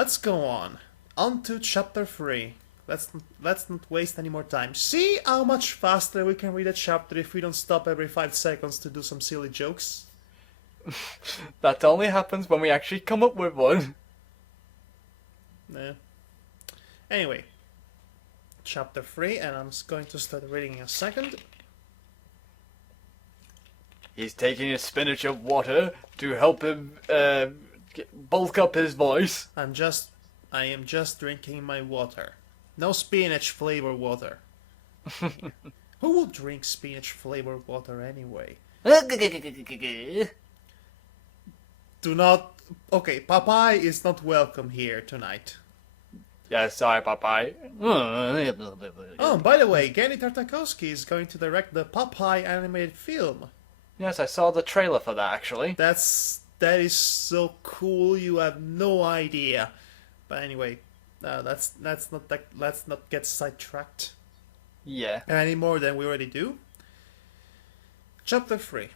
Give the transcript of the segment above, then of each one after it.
let's go on. On to chapter 3. Let's not waste any more time. See how much faster we can read a chapter if we don't stop every 5 seconds to do some silly jokes? That only happens when we actually come up with one. Yeah. Anyway, chapter 3, and I'm going to start reading in a second. He's taking a spinach of water to help him bulk up his voice. I am just drinking my water. No spinach flavor water. Who would drink spinach flavored water anyway? Do not. Okay, Popeye is not welcome here tonight. Yeah, sorry, Popeye. Oh, by the way, Genndy Tartakovsky is going to direct the Popeye animated film. Yes, I saw the trailer for that actually. That is so cool. You have no idea. But anyway, let's not get sidetracked. Yeah. Any more than we already do. Chapter 3.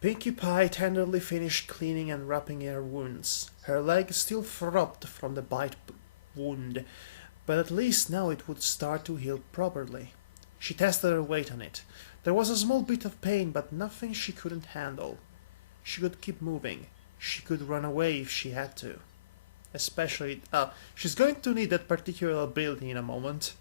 Pinkie Pie tenderly finished cleaning and wrapping her wounds. Her leg still throbbed from the bite wound, but at least now it would start to heal properly. She tested her weight on it. There was a small bit of pain, but nothing she couldn't handle. She could keep moving. She could run away if she had to. Especially, she's going to need that particular ability in a moment.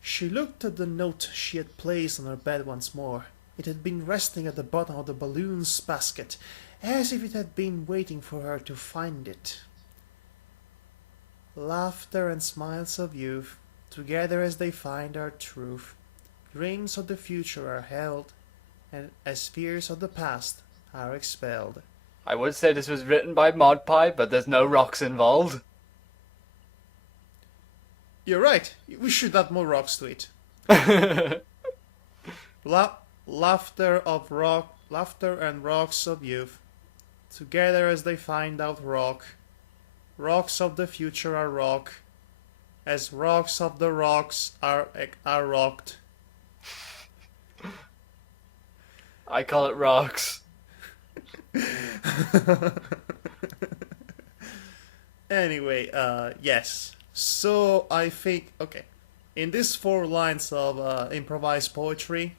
She looked at the note she had placed on her bed once more. It had been resting at the bottom of the balloons basket, as if it had been waiting for her to find it. Laughter and smiles of youth, together as they find our truth. Dreams of the future are held, and as fears of the past are expelled. I would say this was written by Modpie, but there's no rocks involved. You're right. We should add more rocks to it. Laughter and rocks of youth, together as they find out rock. Rocks of the future are rock, as rocks of the rocks are rocked. I call it rocks. Anyway, yes. So I think, okay, in these 4 lines of improvised poetry,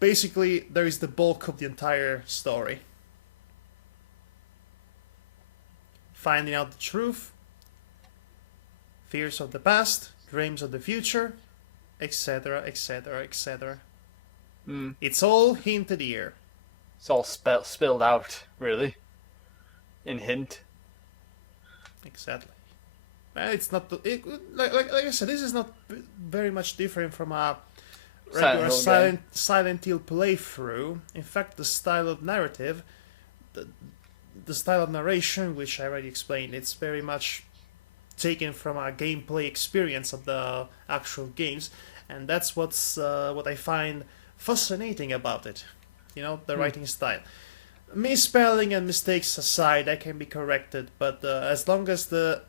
basically there is the bulk of the entire story. Finding out the truth, fears of the past, dreams of the future, etc., etc., etc. It's all hinted here. It's all spilled out, really. In hint. Exactly. It's not like I said. This is not very much different from a regular Silent Hill playthrough. In fact, the style of narrative, the style of narration, which I already explained, it's very much taken from a gameplay experience of the actual games, and that's what I find fascinating about it. You know, the writing style. Misspelling and mistakes aside, that can be corrected, but as long as the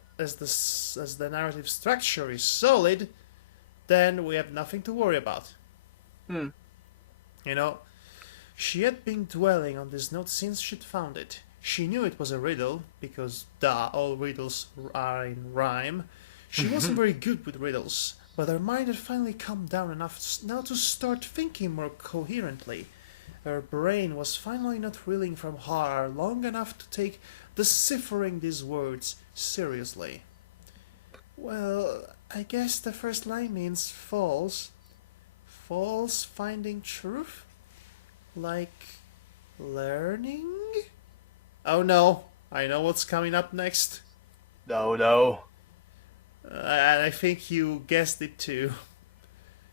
narrative structure is solid, then we have nothing to worry about. You know, she had been dwelling on this note since she'd found it. She knew it was a riddle, because all riddles are in rhyme. She wasn't very good with riddles, but her mind had finally calmed down enough now to start thinking more coherently. Her brain was finally not reeling from horror long enough to take deciphering these words seriously. Well, I guess the first line means false. False finding truth? Like learning? Oh no, I know what's coming up next. No. And I think you guessed it too.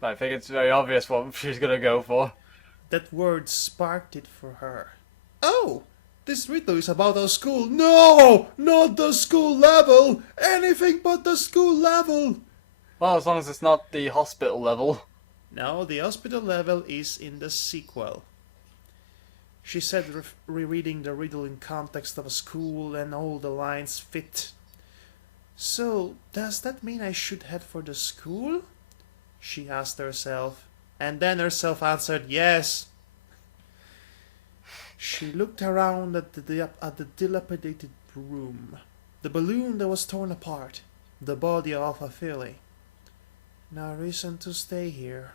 I think it's very obvious what she's gonna go for. That word sparked it for her. Oh! This riddle is about our school. No! Not the school level! Anything but the school level! Well, as long as it's not the hospital level. No, the hospital level is in the sequel. She said, rereading the riddle in context of a school, and all the lines fit. So, does that mean I should head for the school? She asked herself, and then herself answered yes. She looked around at the dilapidated room. The balloon that was torn apart. The body of Alpha Philly. No reason to stay here.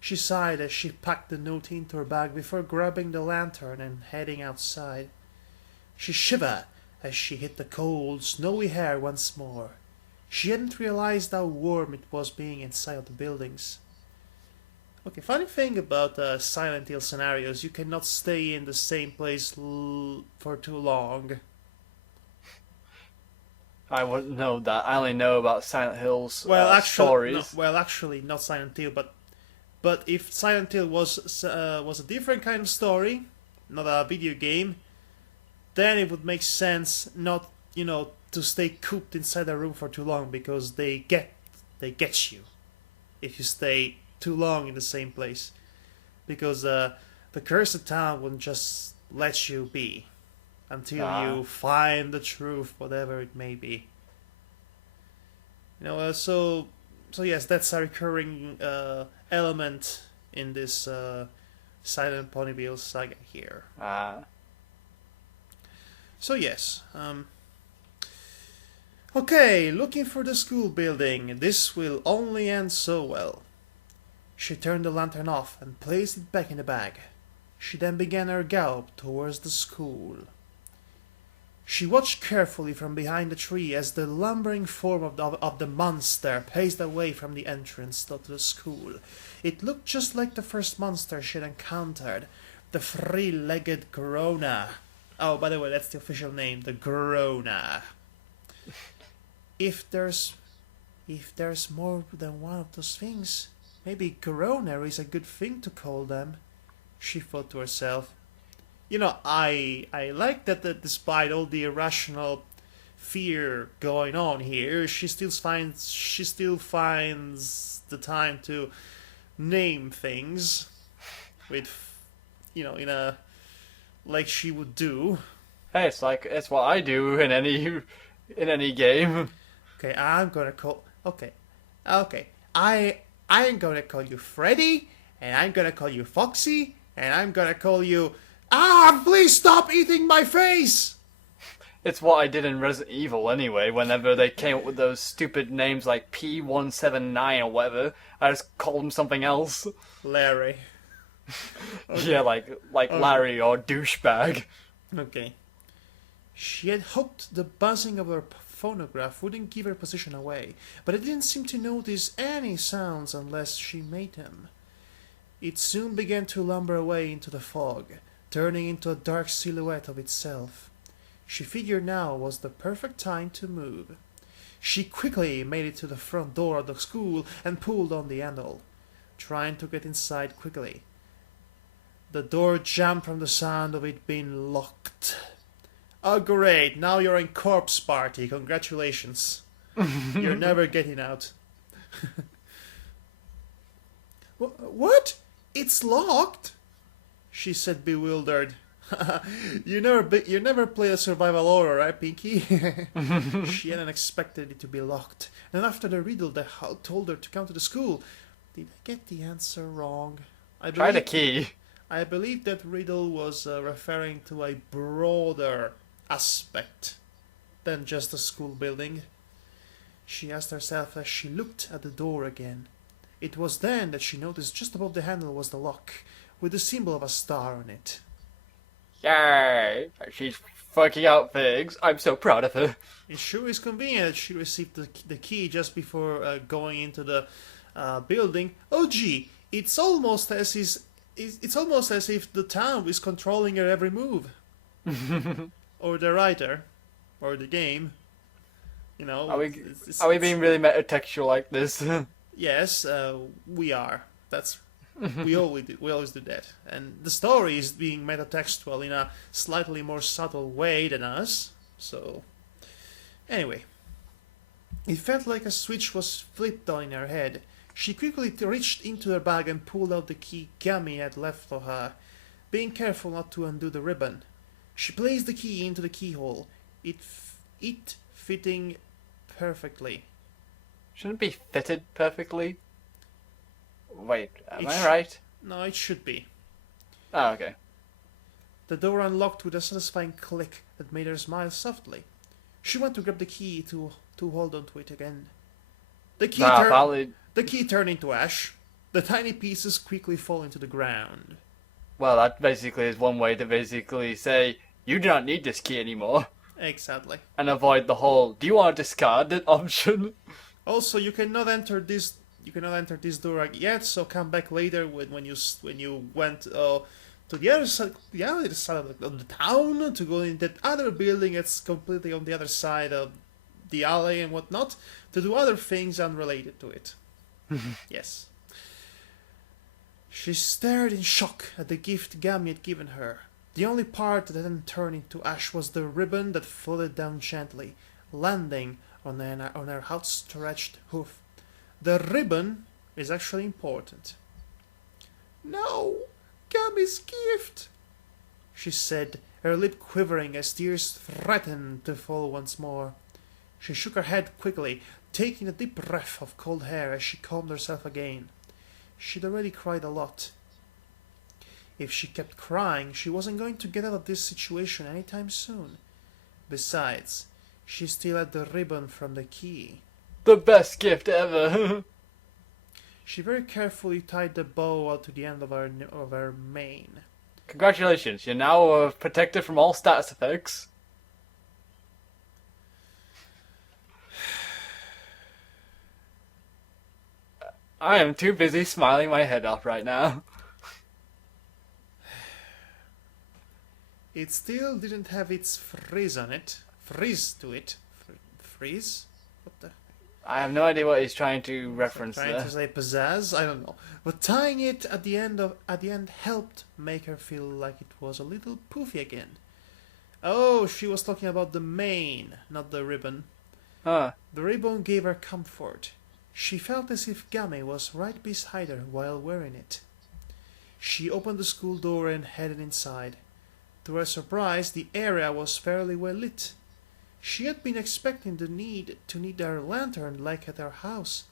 She sighed as she packed the note into her bag before grabbing the lantern and heading outside. She shivered as she hit the cold, snowy air once more. She hadn't realized how warm it was being inside of the buildings. Okay, funny thing about Silent Hill scenarios, you cannot stay in the same place for too long. I wouldn't know that. I only know about Silent Hill's stories. Actually, not Silent Hill, but if Silent Hill was a different kind of story, not a video game, then it would make sense not to stay cooped inside a room for too long, because they get you if you stay too long in the same place, because the cursed town wouldn't just let you be until you find the truth, whatever it may be. So yes, that's a recurring element in this Silent Ponyville saga here. So yes, okay, looking for the school building. This will only end so well. She turned the lantern off and placed it back in the bag. She then began her gallop towards the school. She watched carefully from behind the tree as the lumbering form of the monster paced away from the entrance to the school. It looked just like the first monster she had encountered, the three-legged Grona. Oh, by the way, that's the official name, the Grona. If there's more than one of those things, maybe Grona is a good thing to call them, she thought to herself. I like that despite all the irrational fear going on here, she still finds the time to name things with, like she would do. Hey, it's what I do in any game. Okay, I'm gonna call. Okay. I'm gonna call you Freddy, and I'm gonna call you Foxy, and I'm gonna call you. Please stop eating my face! It's what I did in Resident Evil anyway, whenever they came up with those stupid names like P179 or whatever, I just called them something else. Larry. Okay. Yeah, like Larry or douchebag. Okay. She had hoped the buzzing of her phonograph wouldn't give her position away, but it didn't seem to notice any sounds unless she made them. It soon began to lumber away into the fog, turning into a dark silhouette of itself. She figured now was the perfect time to move. She quickly made it to the front door of the school and pulled on the handle, trying to get inside quickly. The door jammed from the sound of it being locked. Oh great, now you're in corpse party, congratulations. You're never getting out. What? It's locked? She said, bewildered. You never played a survival horror, right, Pinky? She hadn't expected it to be locked. And after the riddle that Hal told her to come to the school, did I get the answer wrong? Try the key. I believe that riddle was referring to a broader aspect than just a school building. She asked herself as she looked at the door again. It was then that she noticed just above the handle was the lock, with the symbol of a star on it. Yay! She's working out things. I'm so proud of her. It sure is convenient that she received the key just before going into the building. Oh gee, it's almost as if the town is controlling her every move. Or the writer, or the game. Are we being really metatextual like this? Yes, we are. We always do that. And the story is being metatextual in a slightly more subtle way than us. So, anyway. It felt like a switch was flipped on in her head. She quickly reached into her bag and pulled out the key Gummy had left for her, being careful not to undo the ribbon. She placed the key into the keyhole, it fitting perfectly. Shouldn't it be fitted perfectly? Wait, am I right? No, it should be. Oh, okay. The door unlocked with a satisfying click, that made her smile softly. She went to grab the key to hold on to it again. The key, the key turned into ash. The tiny pieces quickly fall into the ground. Well, that basically is one way to basically say, you do not need this key anymore. Exactly. And avoid the whole, do you want to discard it option? Also, you cannot enter this. You cannot enter this door yet. So come back later when you went to the other side of the town to go in that other building. It's completely on the other side of the alley and whatnot to do other things unrelated to it. Yes. She stared in shock at the gift Gammy had given her. The only part that hadn't turned into ash was the ribbon that floated down gently, landing on her outstretched hoof. The ribbon is actually important. No, Gammy's gift, she said, her lip quivering as tears threatened to fall once more. She shook her head quickly, taking a deep breath of cold air as she calmed herself again. She'd already cried a lot. If she kept crying, she wasn't going to get out of this situation anytime soon. Besides, she still had the ribbon from the key. The best gift ever! She very carefully tied the bow to the end of her mane. Congratulations, you're now protected from all status effects. I am too busy smiling my head off right now. It still didn't have its frizz on it. Frizz to it. Frizz? What the? I have no idea what he's trying to reference trying there. to say pizzazz? I don't know. But tying it at the end helped make her feel like it was a little poofy again. Oh, she was talking about the mane, not the ribbon. Huh. The ribbon gave her comfort. She felt as if Gammy was right beside her while wearing it. She opened the school door and headed inside. To her surprise, the area was fairly well lit. She had been expecting to need her lantern like at her house.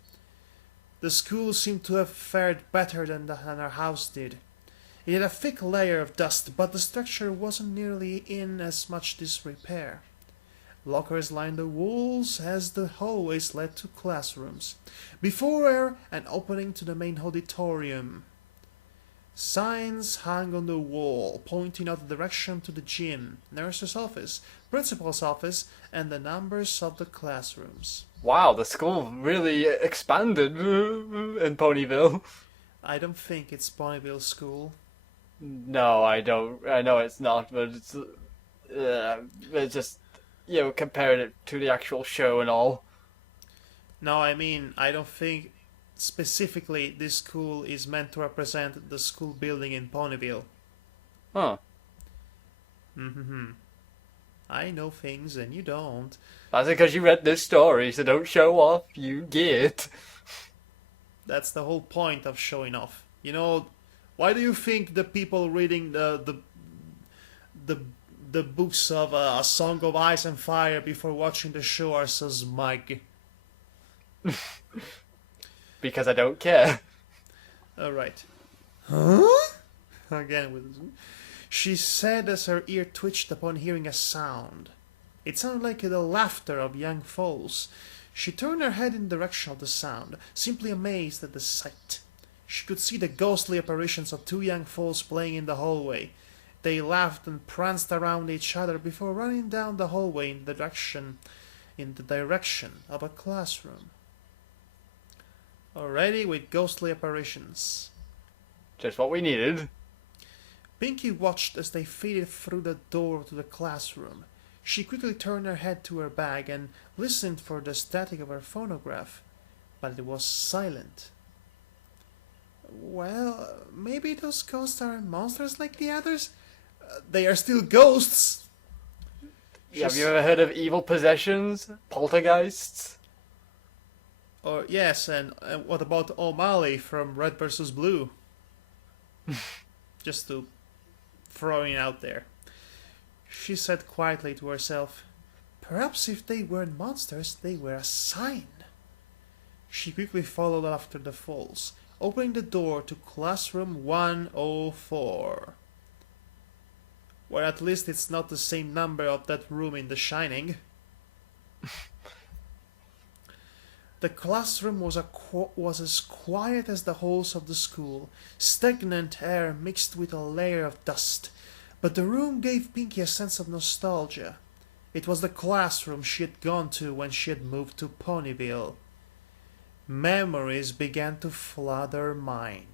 The school seemed to have fared better than her house did. It had a thick layer of dust, but the structure wasn't nearly in as much disrepair. Lockers lined the walls as the hallways led to classrooms. Before her, an opening to the main auditorium. Signs hung on the wall, pointing out the direction to the gym, nurse's office, principal's office, and the numbers of the classrooms. Wow, the school really expanded in Ponyville. I don't think it's Ponyville School. No, I don't. I know it's not, but it's just, compared it to the actual show and all. No, I mean, I don't think specifically this school is meant to represent the school building in Ponyville. Huh. I know things and you don't. That's because you read this story, so don't show off, you get. That's the whole point of showing off. You know, why do you think the people reading the books of A Song of Ice and Fire before watching the show are so smug? Because I don't care. Alright. Huh? Again with she said as her ear twitched upon hearing a sound. It sounded like the laughter of young foals. She turned her head in the direction of the sound, simply amazed at the sight. She could see the ghostly apparitions of two young foals playing in the hallway. They laughed and pranced around each other before running down the hallway in the direction of a classroom. Already with ghostly apparitions. Just what we needed. Pinky watched as they faded through the door to the classroom. She quickly turned her head to her bag and listened for the static of her phonograph, but it was silent. Well, maybe those ghosts aren't monsters like the others? They are still ghosts! Have you ever heard of evil possessions? Poltergeists? Or yes, and what about O'Malley from Red vs. Blue? Just to throw it out there. She said quietly to herself, perhaps if they weren't monsters, they were a sign. She quickly followed after the falls, opening the door to classroom 104. Or at least it's not the same number of that room in The Shining. The classroom was as quiet as the halls of the school, stagnant air mixed with a layer of dust. But the room gave Pinky a sense of nostalgia. It was the classroom she had gone to when she had moved to Ponyville. Memories began to flood her mind.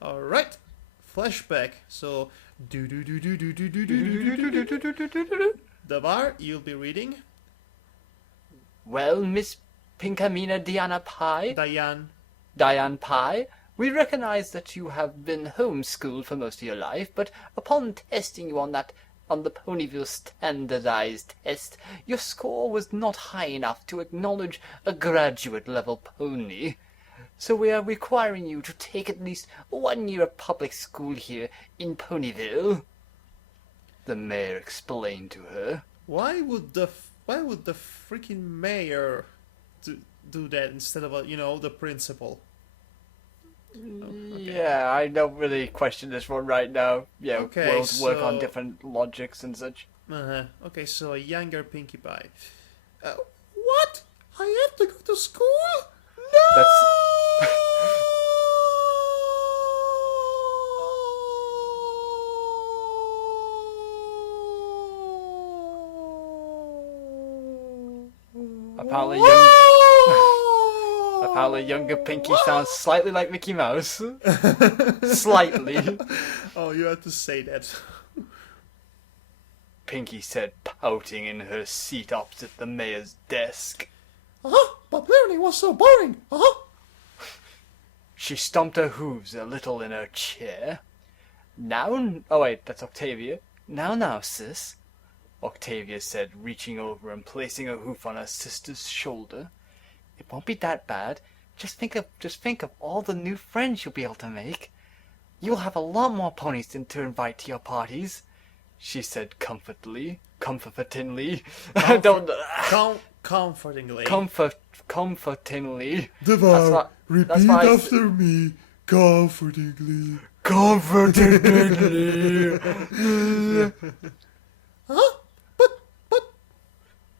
Alright, flashback. So, Davar, you'll be reading. Well, Miss Pinkamena Diane Pye, we recognize that you have been homeschooled for most of your life, but upon testing you on the Ponyville standardized test, your score was not high enough to acknowledge a graduate-level pony. So we are requiring you to take at least 1 year of public school here in Ponyville, the mayor explained to her. Why would the freaking mayor do that instead of the principal? Okay. Yeah, I don't really question this one right now. Yeah, okay, worlds work on different logics and such. Okay, so a younger Pinkie Pie. What? I have to go to school? No! Apparently younger Pinky sounds slightly like Mickey Mouse. Slightly. Oh, you had to say that. Pinky said, pouting in her seat opposite the mayor's desk. But learning was so boring. She stomped her hooves a little in her chair. Oh wait, that's Octavia. Now, sis, Octavia said, reaching over and placing a hoof on her sister's shoulder. It won't be that bad. Just think of all the new friends you'll be able to make. You'll have a lot more ponies to invite to your parties, she said comfortingly. Comfortingly. Devar, repeat after me. Comfortingly. Comfortingly. But...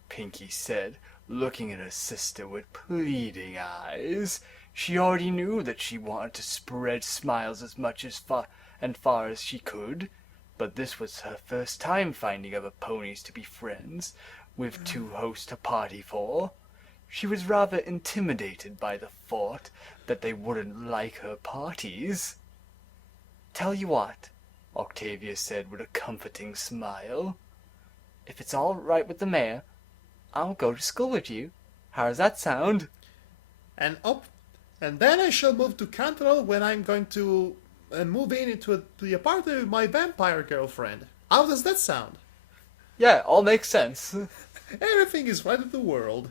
Pinky said, looking at her sister with pleading eyes. She already knew that she wanted to spread smiles as much as far as she could, but this was her first time finding other ponies to be friends with, to host a party for. She was rather intimidated by the thought that they wouldn't like her parties. Tell you what, Octavia said with a comforting smile. If it's all right with the mayor, I'll go to school with you. How does that sound? And then I shall move to Canterlot when I'm going to move into the apartment with my vampire girlfriend. How does that sound? Yeah, all makes sense. Everything is right in the world.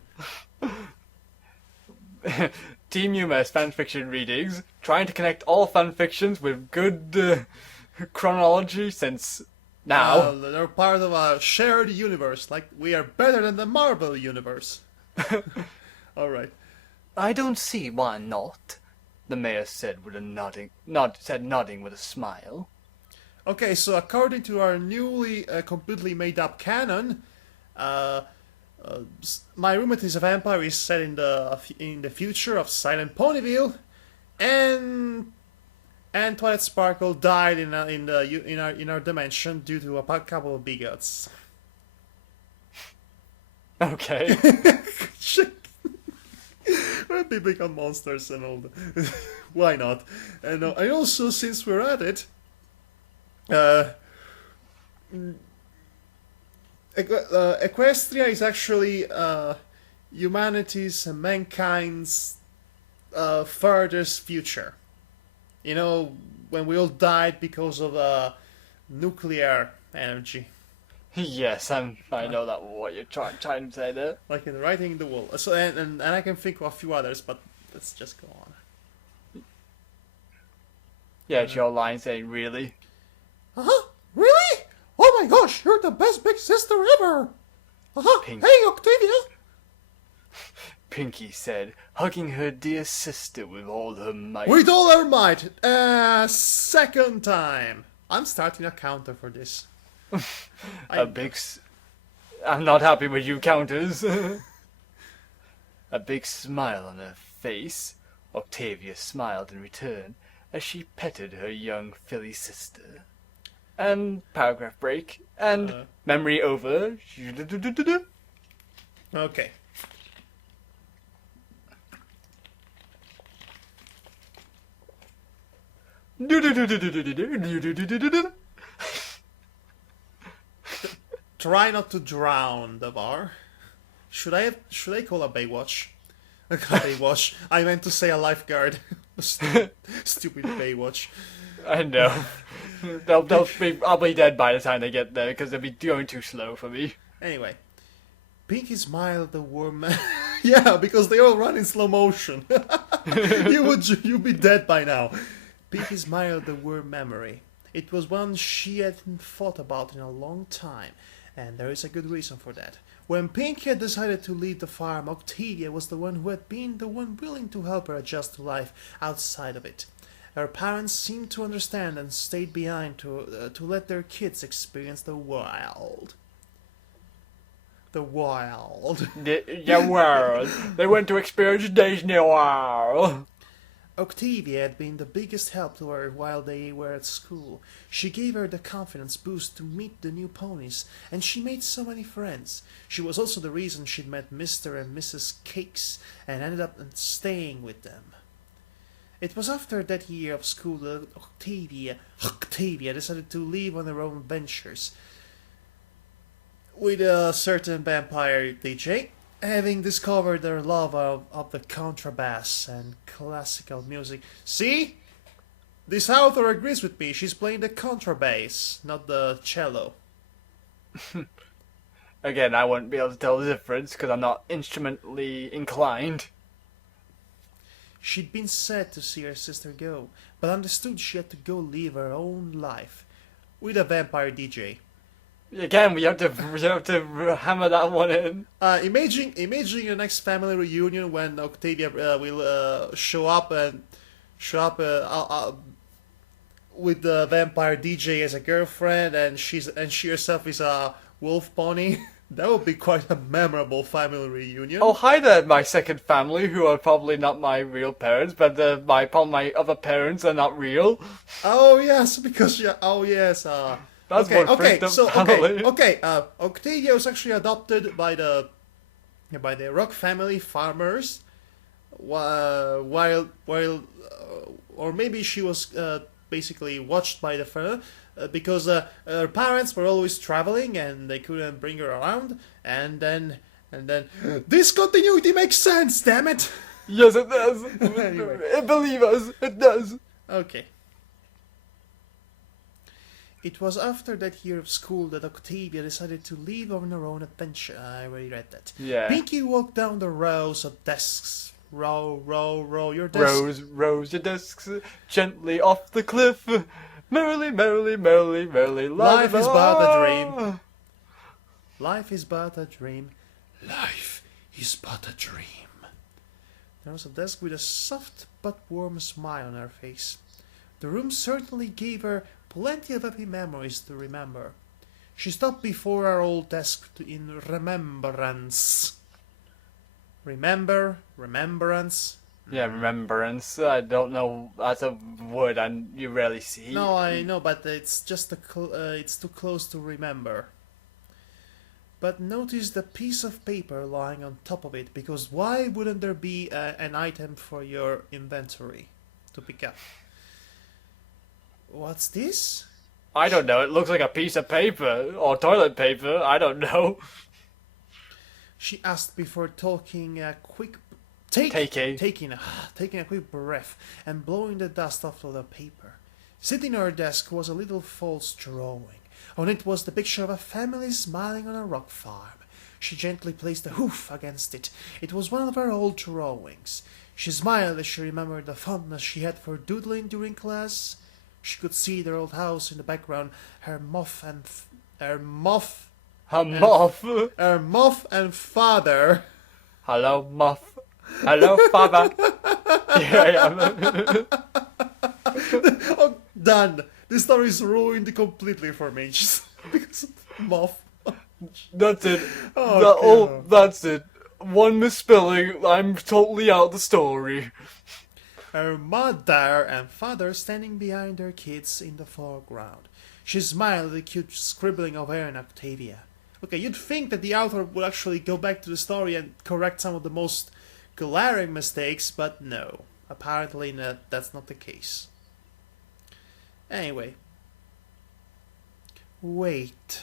Team Humus fanfiction readings, trying to connect all fanfictions with good chronology since now. They're part of a shared universe, like we are better than the Marvel universe. Alright. I don't see why not, the mayor said with nodding with a smile. Okay, so according to our newly completely made up canon, My Roommate is a Vampire is set in the future of Silent Ponyville, and Twilight Sparkle died in our dimension due to a couple of bigots. Okay. They become monsters and all that. Why not? And also, since we're at it, Equestria is actually humanity's and mankind's furthest future. You know, when we all died because of nuclear energy. Yes, I know that what you're trying to say there. Like in Writing in the Wall. So and I can think of a few others, but let's just go on. Yeah, it's your line saying, really? Really? Oh my gosh, you're the best big sister ever! Hey, Octavia! Pinky said, hugging her dear sister with all her might. With all her might! Second time! I'm starting a counter for this. I'm not happy with you counters. A big smile on her face. Octavia smiled in return as she petted her young filly sister. And paragraph break. And memory over. Okay. Try not to drown the bar. Should I call a Baywatch? A Baywatch. I meant to say a lifeguard. Stupid Baywatch. I know. I'll be dead by the time they get there because they'll be going too slow for me. Anyway, Pinky smiled the warm. Yeah, because they all run in slow motion. You'd be dead by now. Pinky smiled the warm memory. It was one she hadn't thought about in a long time, and there is a good reason for that. When Pinky had decided to leave the farm, Octavia was the one who had been the one willing to help her adjust to life outside of it. Her parents seemed to understand and stayed behind to let their kids experience the wild. The wild. The world. They went to experience Disney World. Octavia had been the biggest help to her while they were at school. She gave her the confidence boost to meet the new ponies, and she made so many friends. She was also the reason she'd met Mr. and Mrs. Cakes and ended up staying with them. It was after that year of school that Octavia decided to leave on her own ventures. With a certain vampire DJ, having discovered their love of the contrabass and classical music. See? This author agrees with me. She's playing the contrabass, not the cello. Again, I wouldn't be able to tell the difference because I'm not instrumentally inclined. She'd been sad to see her sister go, but understood she had to go live her own life with a vampire DJ. Again, we have to hammer that one in. Imagine the next family reunion when Octavia will show up with the vampire DJ as a girlfriend, and she herself is a wolf pony. That would be quite a memorable family reunion. Oh, hi there, my second family, who are probably not my real parents, but my other parents are not real. Oh yes, because That's family. Octavia was actually adopted by the Rock family farmers, while or maybe she was basically watched by the family. Because her parents were always traveling and they couldn't bring her around, and then this continuity makes sense, damn it! Yes, it does. Anyway. Believe us, it does. Okay. It was after that year of school that Octavia decided to leave on her own adventure. I already read that. Yeah. Pinky walked down the rows of desks. Row your desks. Rows your desks gently off the cliff. Merrily, merrily, merrily, merrily, life is but a dream. Life is but a dream. Life is but a dream. There was a desk with a soft but warm smile on her face. The room certainly gave her plenty of happy memories to remember. She stopped before her old desk in remembrance. Remembrance. Yeah, remembrance. I don't know. That's a word you rarely see. No, I know, but it's just it's too close to remember. But notice the piece of paper lying on top of it, because why wouldn't there be an item for your inventory to pick up? What's this? I don't know. It looks like a piece of paper or toilet paper. I don't know. She asked before taking a quick breath and blowing the dust off of the paper. Sitting on her desk was a little false drawing. On it was the picture of a family smiling on a rock farm. She gently placed a hoof against it. It was one of her old drawings. She smiled as she remembered the fondness she had for doodling during class. She could see their old house in the background, her moth and father. Hello, moth. Hello, father. Here I am. Oh, done. This story is ruined completely for me just because of Moth. That's it. Okay. That's it. One misspelling, I'm totally out the story. Her mother and father standing behind their kids in the foreground. She smiled at the cute scribbling of her and Octavia. Okay, you'd think that the author would actually go back to the story and correct some of the most glaring mistakes, but no. Apparently that's not the case. Anyway. Wait,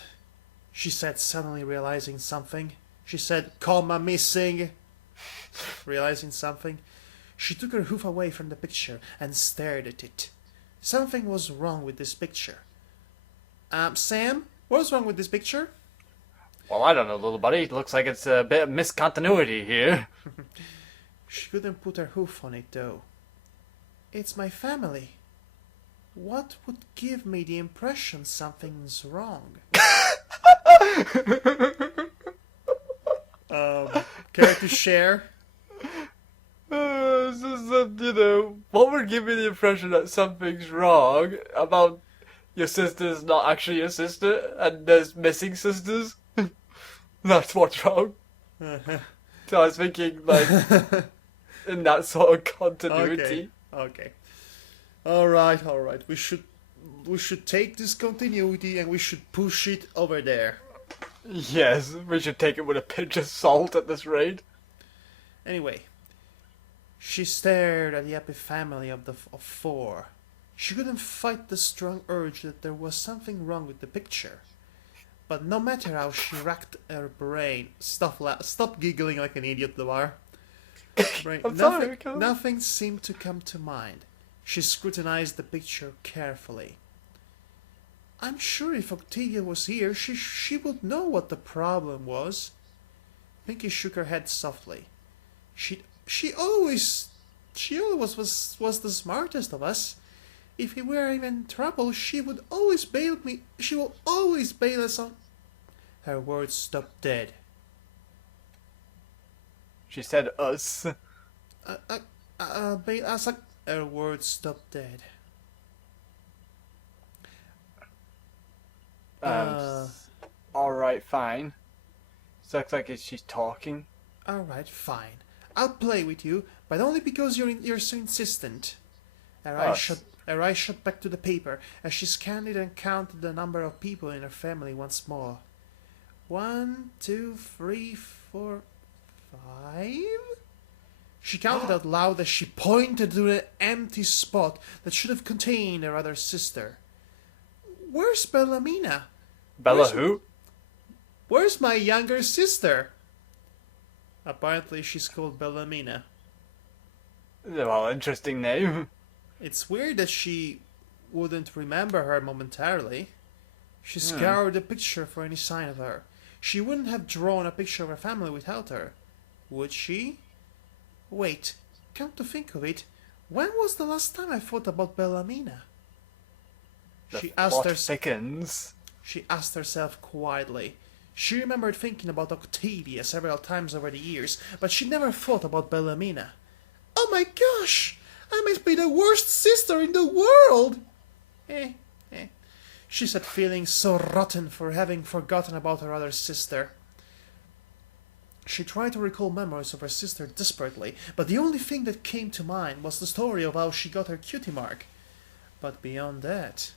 she said, suddenly realizing something. She said, comma missing. Realizing something, she took her hoof away from the picture and stared at it. Something was wrong with this picture. Sam, what's wrong with this picture? Well, I don't know, little buddy. It looks like it's a bit of miscontinuity here. She couldn't put her hoof on it, though. It's my family. What would give me the impression something's wrong? Care to share? What would give me the impression that something's wrong about your sister's not actually your sister and there's missing sisters? That's what's wrong. So I was thinking, like, in that sort of continuity. Okay. Alright. We should take this continuity and we should push it over there. Yes, we should take it with a pinch of salt at this rate. Anyway, she stared at the happy family of four. She couldn't fight the strong urge that there was something wrong with the picture. But no matter how she racked her brain, stop giggling like an idiot, Lavar. Nothing seemed to come to mind. She scrutinized the picture carefully. I'm sure if Octavia was here, she would know what the problem was. Pinky shook her head softly. She always was the smartest of us. If we were even in trouble, she will always bail us out. Her words stopped dead. She said us. Bail us out. Her words stopped dead. Alright, fine. So looks like she's talking. Alright, fine. I'll play with you, but only because you're so insistent. Her eyes shot back to the paper as she scanned it and counted the number of people in her family once more. 1, 2, 3, 4, 5? She counted out loud as she pointed to the empty spot that should have contained her other sister. Where's Bellamina? Who? Where's my younger sister? Apparently she's called Bellamina. Well, interesting name. It's weird that she wouldn't remember her momentarily. She scoured the picture for any sign of her. She wouldn't have drawn a picture of her family without her. Would she? Wait, come to think of it, when was the last time I thought about Bellamina? She asked herself quietly. She remembered thinking about Octavia several times over the years, but she never thought about Bellamina. Oh my gosh! I must be the worst sister in the world! She said, feeling so rotten for having forgotten about her other sister. She tried to recall memories of her sister desperately, but the only thing that came to mind was the story of how she got her cutie mark. But beyond that...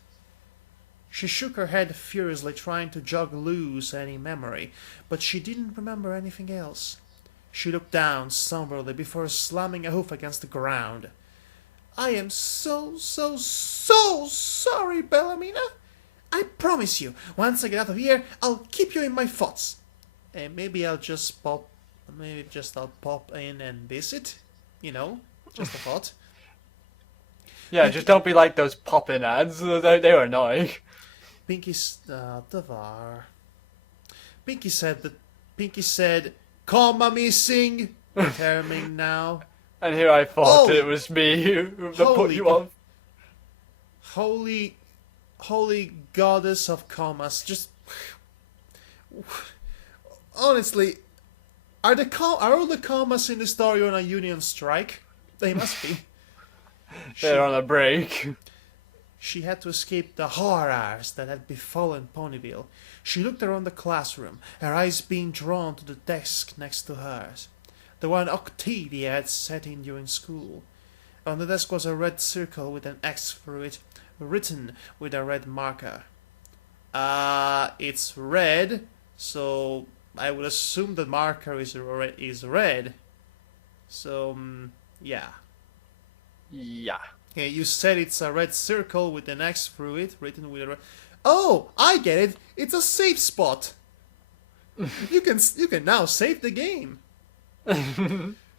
She shook her head furiously, trying to jog loose any memory, but she didn't remember anything else. She looked down somberly before slamming a hoof against the ground. I am so sorry, Bellamina. I promise you, once I get out of here, I'll keep you in my thoughts. And maybe I'll pop in and visit. You know, just a thought. Yeah, just don't be like those pop-in ads. They were annoying. Pinky said, comma missing, determined now. And here I thought it was me who put you off. Holy goddess of commas. Just honestly, are all the commas in the story on a union strike? They must be. They're on a break. She had to escape the horrors that had befallen Ponyville. She looked around the classroom, her eyes being drawn to the desk next to hers, the one Octavia had sat in during school. On the desk was a red circle with an X through it, written with a red marker. It's red, so I would assume the marker is red. So, yeah. Yeah. Okay, you said it's a red circle with an X through it, written with a red... Oh, I get it! It's a safe spot! You can now save the game!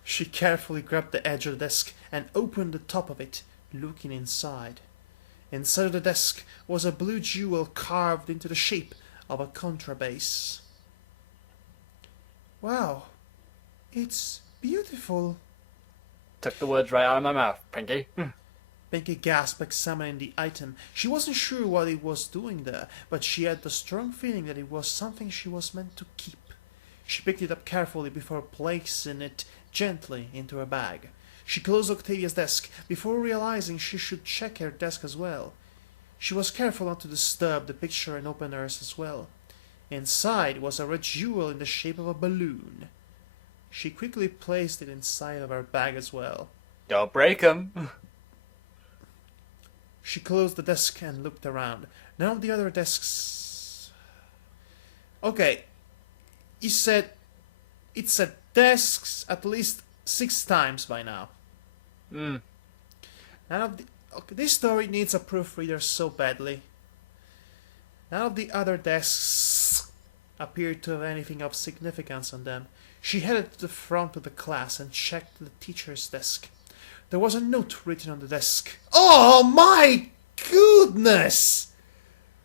She carefully grabbed the edge of the desk and opened the top of it, looking inside. Inside of the desk was a blue jewel carved into the shape of a contrabass. Wow, it's beautiful. Took the words right out of my mouth, Pinky. Pinky gasped, examining the item. She wasn't sure what it was doing there, but she had the strong feeling that it was something she was meant to keep. She picked it up carefully before placing it gently into her bag. She closed Octavia's desk before realizing she should check her desk as well. She was careful not to disturb the picture and open hers as well. Inside was a red jewel in the shape of a balloon. She quickly placed it inside of her bag as well. Don't break 'em. She closed the desk and looked around. None of the other desks... Okay. It said desks at least 6 times by now. None of the... Okay, this story needs a proofreader so badly. None of the other desks appeared to have anything of significance on them. She headed to the front of the class and checked the teacher's desk. There was a note written on the desk. Oh my goodness!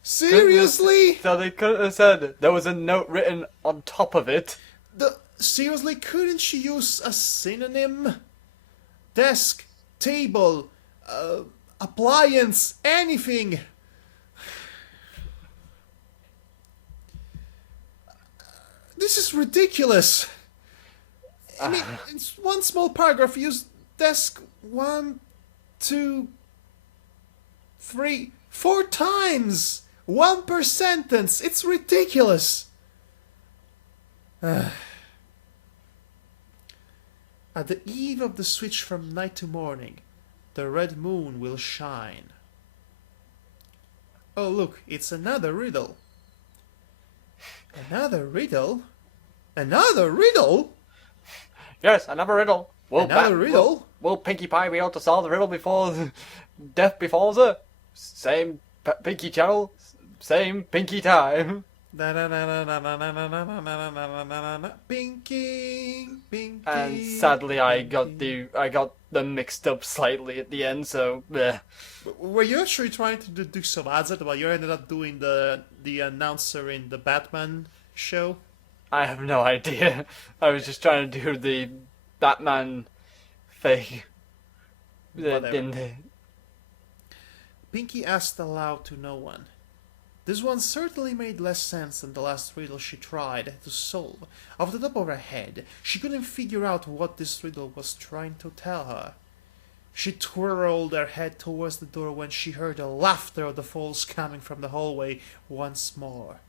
Seriously? So they could have said there was a note written on top of it. Seriously, couldn't she use a synonym? Desk, table, appliance, anything. This is ridiculous. I mean, it's one small paragraph. Use desk 1, 2, 3, 4 times. 1 per sentence. It's ridiculous. At the eve of the switch from night to morning, the red moon will shine. Oh look, it's another riddle. Another riddle? Another riddle? Yes, another riddle. Another riddle? Will Pinkie Pie be able to solve the riddle before death befalls her? Same Pinkie channel, same Pinkie time. Pinky, Pinky. And sadly, I got them mixed up slightly at the end. So, bleh. Were you actually trying to do some ads while you ended up doing the announcer in the Batman show? I have no idea. I was just trying to do the Batman thing. Pinky asked aloud to no one. This one certainly made less sense than the last riddle she tried to solve. Off the top of her head, she couldn't figure out what this riddle was trying to tell her. She twirled her head towards the door when she heard the laughter of the falls coming from the hallway once more.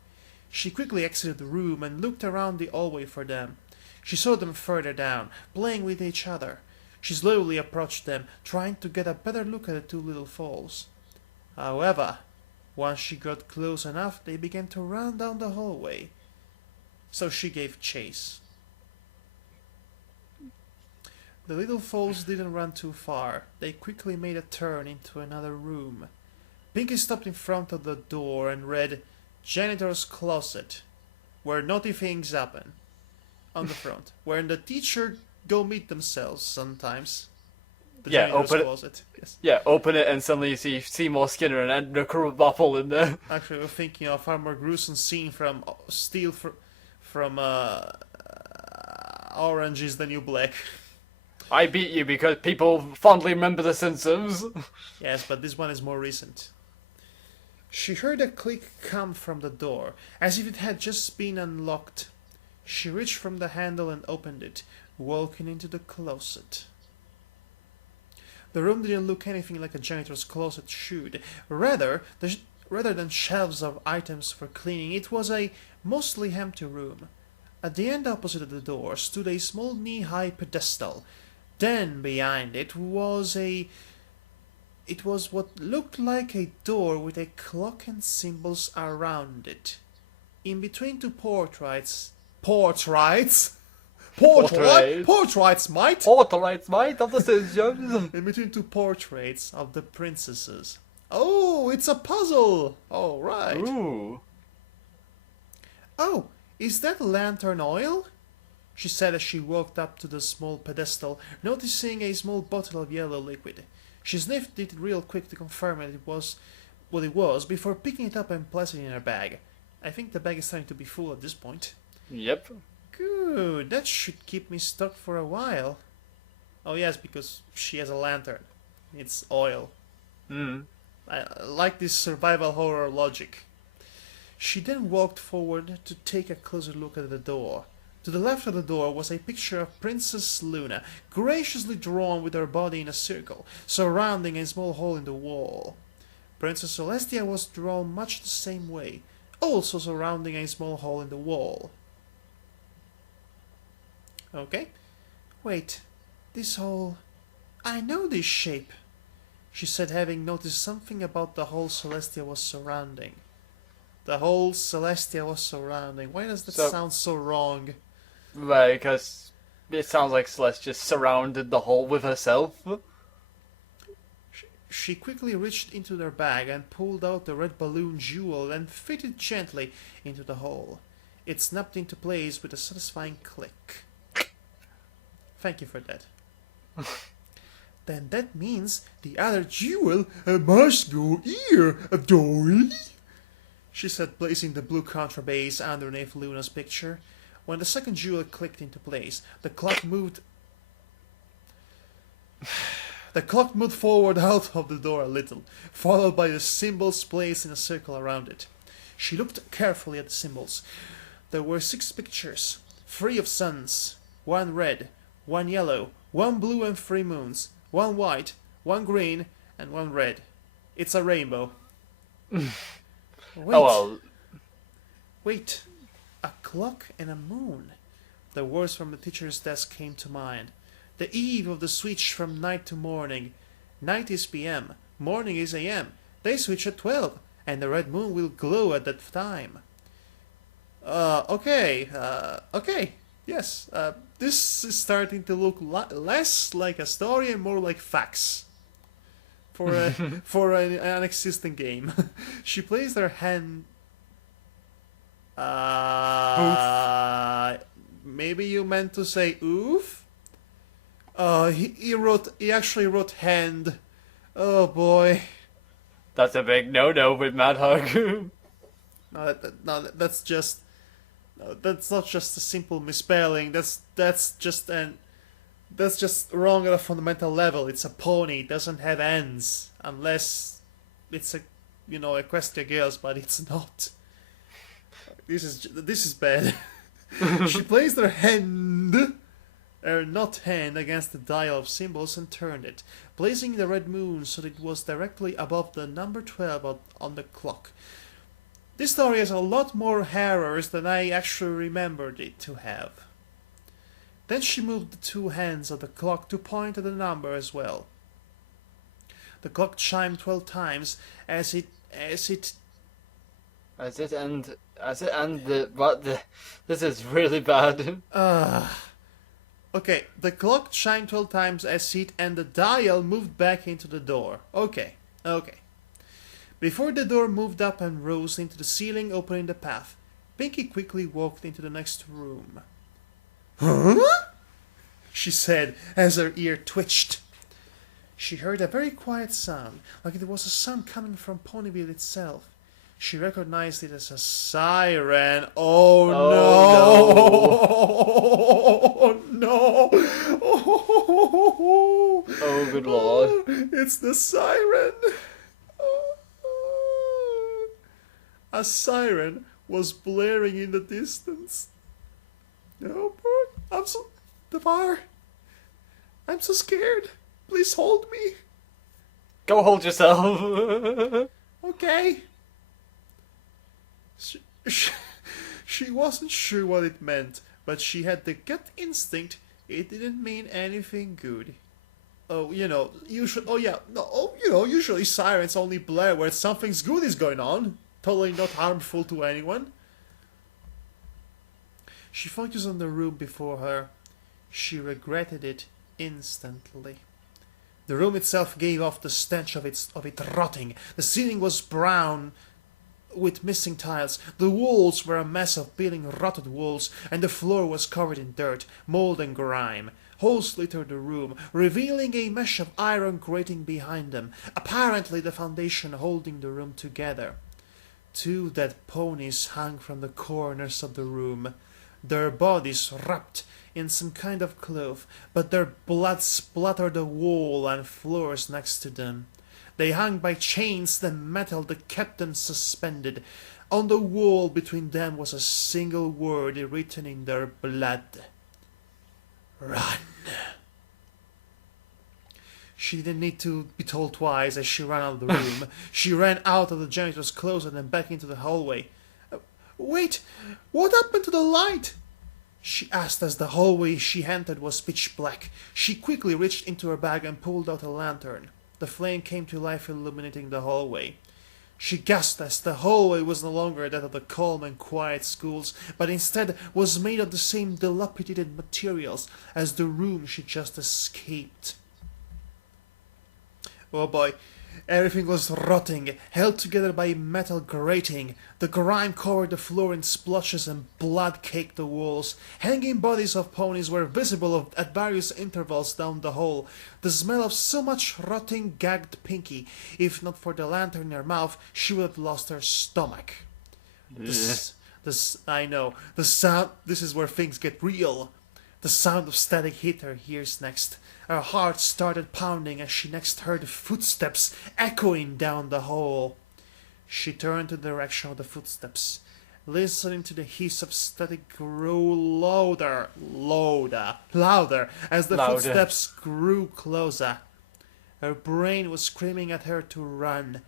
She quickly exited the room and looked around the hallway for them. She saw them further down, playing with each other. She slowly approached them, trying to get a better look at the 2 little falls. However, once she got close enough, they began to run down the hallway. So she gave chase. The little falls didn't run too far. They quickly made a turn into another room. Pinky stopped in front of the door and read, "Janitor's closet, where naughty things happen." On the front, where the teacher go meet themselves sometimes. Yeah, open it. Yes. Yeah, open it and suddenly you see Seymour Skinner and Edna Krabappel in there. Actually, we're thinking of a far more gruesome scene from Steel from Orange is the New Black. I beat you because people fondly remember The Simpsons. Yes, but this one is more recent. She heard a click come from the door, as if it had just been unlocked. She reached from the handle and opened it, walking into the closet. The room didn't look anything like a janitor's closet should. Rather than shelves of items for cleaning, it was a mostly empty room. At the end opposite of the door stood a small knee-high pedestal. Then behind it was what looked like a door with a clock and symbols around it. In between two portraits, mate! Portraits, mate, of the citizens. In between two portraits of the princesses. Oh, it's a puzzle! Oh, right. Ooh. Oh, is that lantern oil? She said as she walked up to the small pedestal, noticing a small bottle of yellow liquid. She sniffed it real quick to confirm that it was what it was before picking it up and placing it in her bag. I think the bag is starting to be full at this point. Yep. Good, that should keep me stuck for a while. Oh yes, because she has a lantern. It's oil. I like this survival horror logic. She then walked forward to take a closer look at the door. To the left of the door was a picture of Princess Luna, graciously drawn with her body in a circle, surrounding a small hole in the wall. Princess Celestia was drawn much the same way, also surrounding a small hole in the wall. Okay. Wait, this hole... I know this shape, she said, having noticed something about the hole Celestia was surrounding. The hole Celestia was surrounding. Why does that sound so wrong? Right, because it sounds like Celeste just surrounded the hole with herself. She quickly reached into their bag and pulled out the red balloon jewel and fit it gently into the hole. It snapped into place with a satisfying click. Thank you for that. Then that means the other jewel must go here, Dory, she said, placing the blue contrabase underneath Luna's picture. When the second jewel clicked into place, the clock moved forward out of the door a little, followed by the symbols placed in a circle around it. She looked carefully at the symbols. There were 6 pictures, 3 of suns, 1 red, 1 yellow, 1 blue and 3 moons, 1 white, 1 green, and 1 red. It's a rainbow. Wait. Oh well. Wait. A clock and a moon. The words from the teacher's desk came to mind. The eve of the switch from night to morning. Night is PM, morning is AM. They switch at 12, and the red moon will glow at that time. Okay. Yes, this is starting to look less like a story and more like facts. For an existing game. She placed her hand... maybe you meant to say oof? He actually wrote hand. Oh boy. That's a big no-no with Madhog. That's just... No, that's not just a simple misspelling. That's just wrong at a fundamental level. It's a pony. It doesn't have ends unless it's Equestria Girls, but it's not. This is bad. She placed her hand, not hand, against the dial of symbols and turned it, placing the red moon so that it was directly above the number 12 on the clock. This story has a lot more errors than I actually remembered it to have. Then she moved the 2 hands of the clock to point at the number as well. The clock chimed 12 times as it this is really bad. Okay, the clock chimed 12 times as it and the dial moved back into the door. Okay. Before the door moved up and rose into the ceiling, opening the path, Pinky quickly walked into the next room. Huh? She said as her ear twitched. She heard a very quiet sound, like it was a sound coming from Ponyville itself. She recognized it as a siren. Oh no! Oh, good lord. It's the siren! A siren was blaring in the distance. Oh boy, I'm so scared. Please hold me. Go hold yourself. Okay. She wasn't sure what it meant, but she had the gut instinct it didn't mean anything good. Oh, usually, usually sirens only blare where something's good is going on. Totally not harmful to anyone. She focused on the room before her. She regretted it instantly. The room itself gave off the stench of it rotting. The ceiling was brown with missing tiles. The walls were a mess of peeling rotted walls, and the floor was covered in dirt, mold and grime. Holes littered the room, revealing a mesh of iron grating behind them, apparently the foundation holding the room together. 2 dead ponies hung from the corners of the room, their bodies wrapped in some kind of cloth, but their blood splattered the wall and floors next to them. They hung by chains the metal that kept them suspended. On the wall between them was a single word written in their blood. Run. She didn't need to be told twice as she ran out of the room. She ran out of the janitor's closet and back into the hallway. Wait, what happened to the light? She asked as the hallway she entered was pitch black. She quickly reached into her bag and pulled out a lantern. The flame came to life, illuminating the hallway. She gasped as the hallway was no longer that of the calm and quiet schools, but instead was made of the same dilapidated materials as the room she just escaped. Oh boy, everything was rotting, held together by a metal grating. The grime covered the floor in splotches and blood caked the walls. Hanging bodies of ponies were visible at various intervals down the hall. The smell of so much rotting gagged Pinky. If not for the lantern in her mouth, she would have lost her stomach. I know. The sound. This is where things get real. The sound of static hit her ears next. Her heart started pounding as she next heard footsteps echoing down the hall. She turned in the direction of the footsteps, listening to the hiss of static grow louder as the footsteps grew closer. Her brain was screaming at her to run.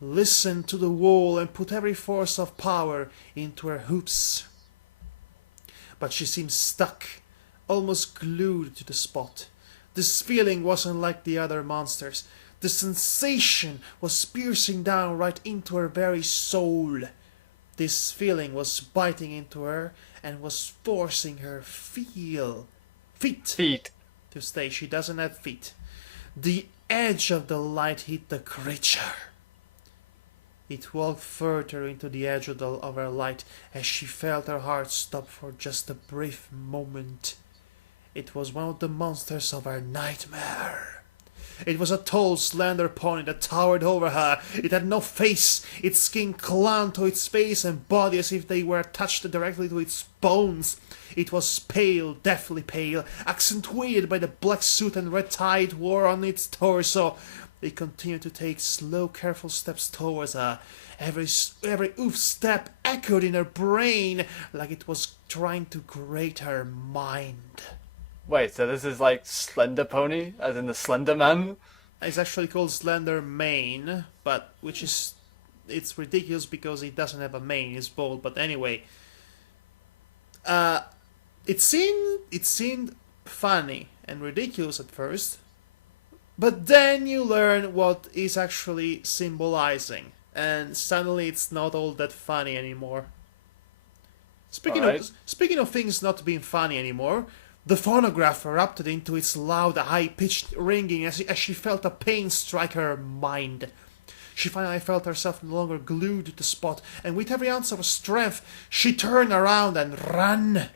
Listen to the wall and put every force of power into her hoops. But she seemed stuck, almost glued to the spot. This feeling wasn't like the other monsters. The sensation was piercing down right into her very soul. This feeling was biting into her and was forcing her feet to stay. She doesn't have feet. The edge of the light hit the creature. It walked further into the edge of her light as she felt her heart stop for just a brief moment. It was one of the monsters of her nightmare. It was a tall, slender pony that towered over her. It had no face. Its skin clung to its face and body as if they were attached directly to its bones. It was pale, deathly pale, accentuated by the black suit and red tie it wore on its torso. It continued to take slow, careful steps towards her. Every oof step echoed in her brain like it was trying to grate her mind. Wait, so this is like Slender Pony, as in the Slender Man? It's actually called Slender Mane, but it's ridiculous because he doesn't have a mane, he's bald, but anyway. It seemed funny and ridiculous at first, but then you learn what is actually symbolizing, and suddenly it's not all that funny anymore. Speaking of things not being funny anymore, the phonograph erupted into its loud, high-pitched ringing as she felt a pain strike her mind. She finally felt herself no longer glued to the spot, and with every ounce of strength, she turned around and ran.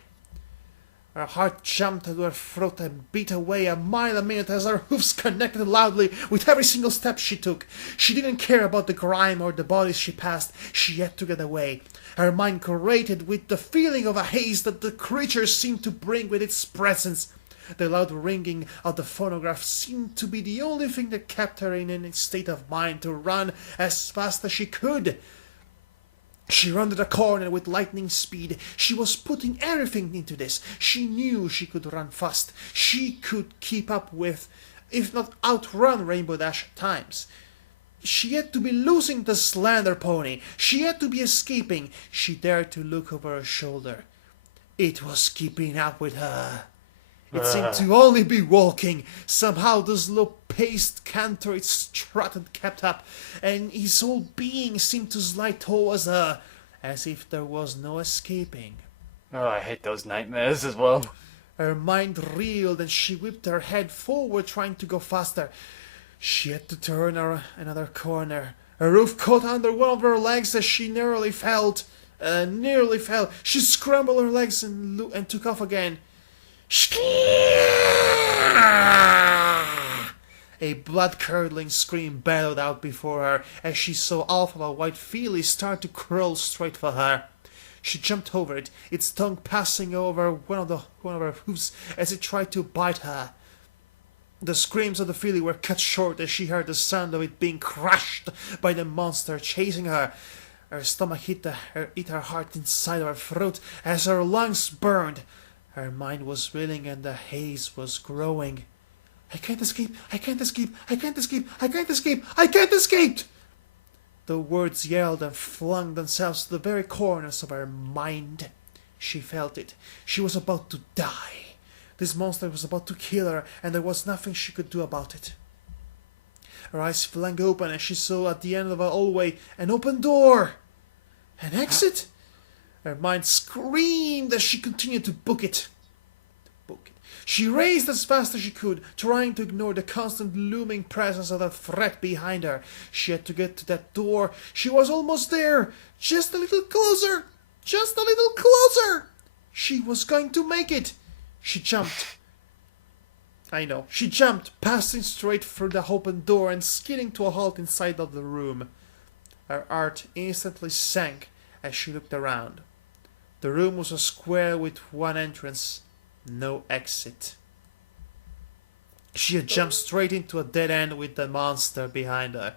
Her heart jumped into her throat and beat away a mile a minute as her hoofs connected loudly with every single step she took. She didn't care about the grime or the bodies she passed. She had to get away. Her mind grated with the feeling of a haze that the creature seemed to bring with its presence. The loud ringing of the phonograph seemed to be the only thing that kept her in a state of mind to run as fast as she could. She rounded a corner with lightning speed. She was putting everything into this. She knew she could run fast. She could keep up with if not outrun Rainbow Dash at times. She had to be losing the Slender pony. She had to be escaping. She dared to look over her shoulder. It was keeping up with her. It seemed to only be walking. Somehow the slow-paced canter it strutted kept up, and his whole being seemed to slide towards her, as if there was no escaping. Oh, I hate those nightmares as well. Her mind reeled and she whipped her head forward trying to go faster. She had to turn another corner. Her roof caught under one of her legs as she nearly fell. She scrambled her legs and took off again. A blood-curdling scream bellowed out before her as she saw Alpha White Feely start to crawl straight for her. She jumped over it, its tongue passing over one of her hoofs as it tried to bite her. The screams of the filly were cut short as she heard the sound of it being crushed by the monster chasing her. Her stomach hit her heart inside of her throat as her lungs burned. Her mind was reeling and the haze was growing. I can't escape! I can't escape! I can't escape! I can't escape! I can't escape! The words yelled and flung themselves to the very corners of her mind. She felt it. She was about to die. This monster was about to kill her, and there was nothing she could do about it. Her eyes flung open, and she saw at the end of a hallway an open door. An exit? Her mind screamed as she continued to book it. She raced as fast as she could, trying to ignore the constant looming presence of the threat behind her. She had to get to that door. She was almost there. Just a little closer. Just a little closer. She was going to make it. She jumped. She jumped, passing straight through the open door and skidding to a halt inside of the room. Her heart instantly sank as she looked around. The room was a square with one entrance, no exit. She had jumped straight into a dead end with the monster behind her.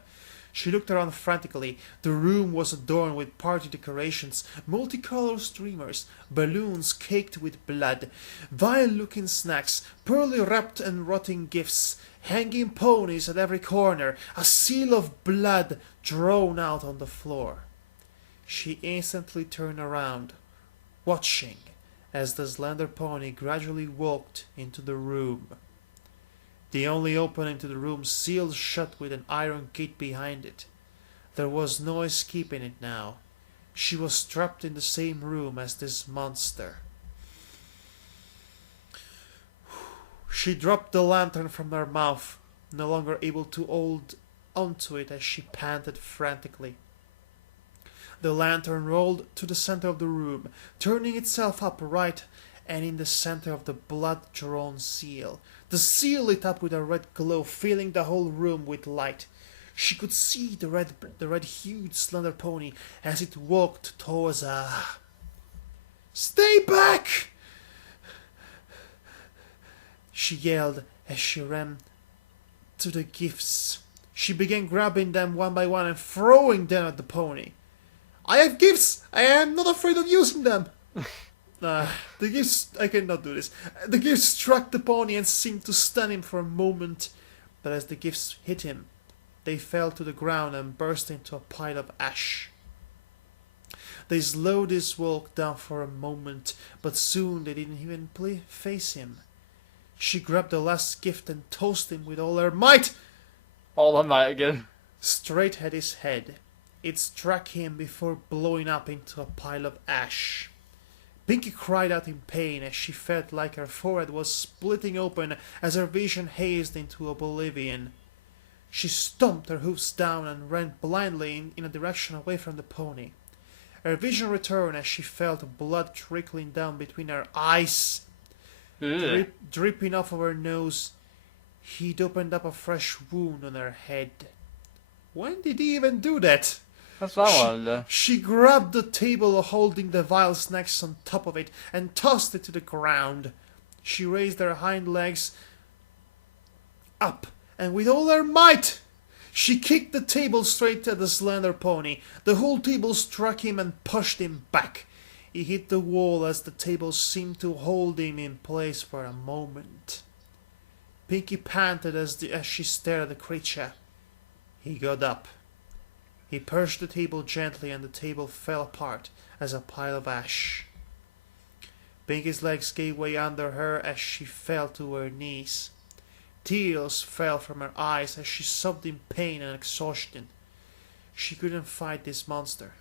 She looked around frantically. The room was adorned with party decorations, multicolored streamers, balloons caked with blood, vile-looking snacks, poorly wrapped and rotting gifts, hanging ponies at every corner, a seal of blood drawn out on the floor. She instantly turned around, watching as the slender pony gradually walked into the room. The only opening to the room sealed shut with an iron gate behind it. There was no escaping it now. She was trapped in the same room as this monster. She dropped the lantern from her mouth, no longer able to hold onto it as she panted frantically. The lantern rolled to the center of the room, turning itself upright and in the center of the blood-drawn seal. The seal lit up with a red glow, filling the whole room with light. She could see the red-hued slender pony as it walked towards her. "Stay back!" she yelled as she ran to the gifts. She began grabbing them one by one and throwing them at the pony. "I have gifts! I am not afraid of using them!" The gifts... I cannot do this. The gifts struck the pony and seemed to stun him for a moment, but as the gifts hit him, they fell to the ground and burst into a pile of ash. They slowed his walk down for a moment, but soon they didn't even face him. She grabbed the last gift and tossed him with all her might. All her might again. Straight at his head. It struck him before blowing up into a pile of ash. Pinky cried out in pain as she felt like her forehead was splitting open as her vision hazed into oblivion. She stomped her hoofs down and ran blindly in a direction away from the pony. Her vision returned as she felt blood trickling down between her eyes, dripping off of her nose. He'd opened up a fresh wound on her head. When did he even do that? That's what I wonder. She grabbed the table holding the vile snacks on top of it and tossed it to the ground. She raised her hind legs up and with all her might she kicked the table straight at the slender pony. The whole table struck him and pushed him back. He hit the wall as the table seemed to hold him in place for a moment. Pinky panted as she stared at the creature. He got up. He pushed the table gently and the table fell apart as a pile of ash. Pinky's legs gave way under her as she fell to her knees. Tears fell from her eyes as she sobbed in pain and exhaustion. She couldn't fight this monster.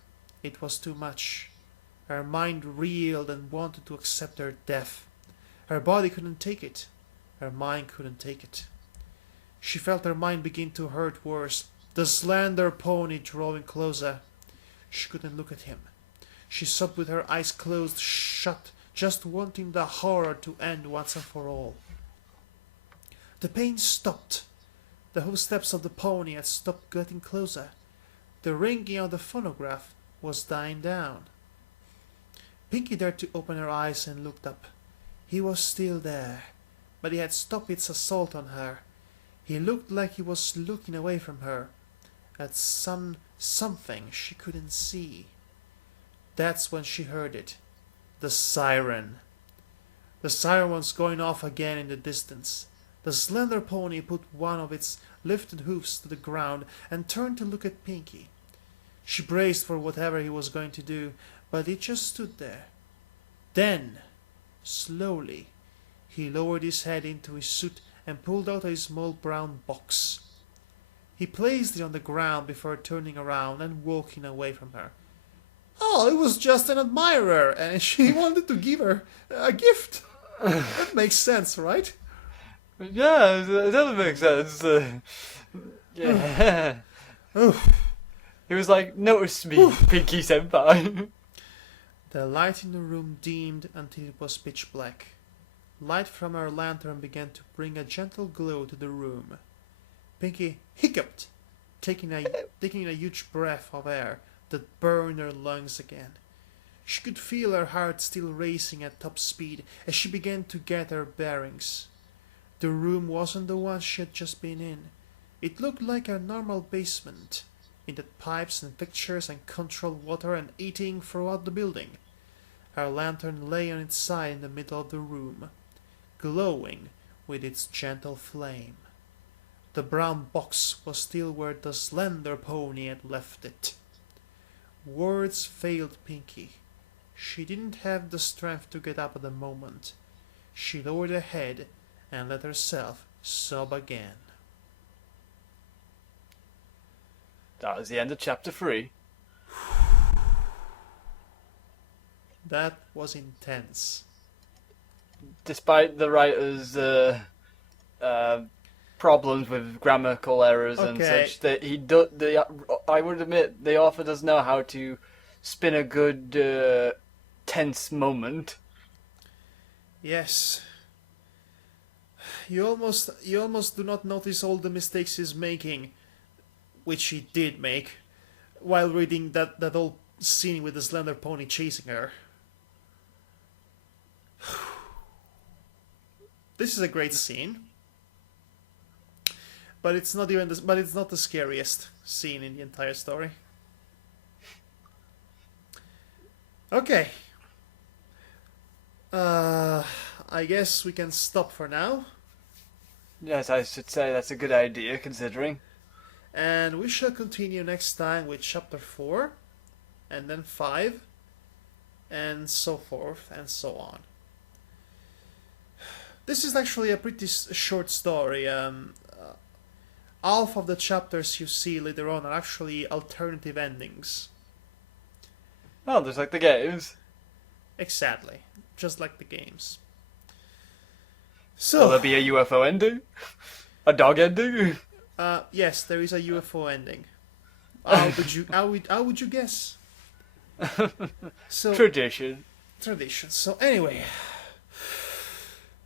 It was too much. Her mind reeled and wanted to accept her death. Her body couldn't take it. Her mind couldn't take it. She felt her mind begin to hurt worse. The slender pony drawing closer. She couldn't look at him. She sobbed with her eyes closed shut, just wanting the horror to end once and for all. The pain stopped. The hoofsteps of the pony had stopped getting closer. The ringing of the phonograph was dying down. Pinky dared to open her eyes and looked up. He was still there, but he had stopped its assault on her. He looked like he was looking away from her, at something she couldn't see. That's when she heard it. The siren. The siren was going off again in the distance. The slender pony put one of its lifted hoofs to the ground and turned to look at Pinky. She braced for whatever he was going to do, but it just stood there. Then, slowly, he lowered his head into his suit and pulled out a small brown box. He placed it on the ground before turning around and walking away from her. Oh, it was just an admirer, and she wanted to give her a gift. That makes sense, right? Yeah, it does make sense. Yeah. He was like, notice me, Pinky Senpai. The light in the room dimmed until it was pitch black. Light from her lantern began to bring a gentle glow to the room. Pinky hiccuped, taking a huge breath of air that burned her lungs again. She could feel her heart still racing at top speed as she began to get her bearings. The room wasn't the one she had just been in. It looked like a normal basement, in that pipes and fixtures and controlled water and heating throughout the building. Her lantern lay on its side in the middle of the room, glowing with its gentle flame. The brown box was still where the slender pony had left it. Words failed Pinky. She didn't have the strength to get up at the moment. She lowered her head and let herself sob again. That was the end of chapter 3. That was intense. Despite the writer's problems with grammatical errors and such, that I would admit the author does know how to spin a good tense moment. Yes. You almost do not notice all the mistakes he's making, which he did make, while reading that old scene with the slender pony chasing her. This is a great scene, but it's not the scariest scene in the entire story. Okay. I guess we can stop for now. Yes, I should say that's a good idea, considering. And we shall continue next time with chapter 4, and then 5, and so forth, and so on. This is actually a pretty short story. Half of the chapters you see later on are actually alternative endings. Oh, just like the games. Exactly. Just like the games. So, will there be a UFO ending? A dog ending? Yes, there is a UFO ending. How would you guess? So Tradition. So anyway,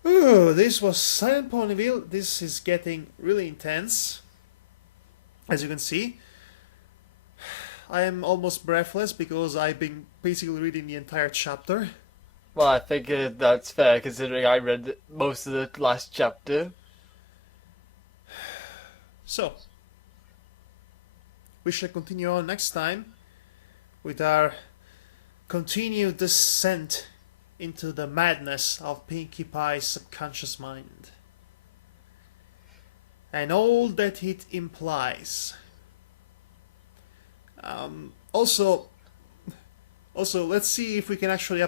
this was Silent Ponyville. This is getting really intense, as you can see. I am almost breathless because I've been basically reading the entire chapter. Well, I think that's fair, considering I read most of the last chapter. So, we shall continue on next time with our continued descent into the madness of Pinkie Pie's subconscious mind. and all that it implies. Also, let's see if we can actually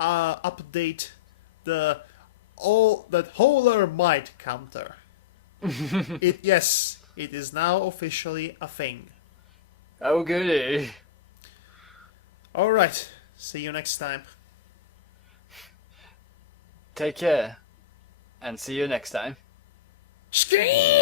update that Holer might counter. It is now officially a thing. Oh, goody. All right. See you next time. Take care, and see you next time. Scream!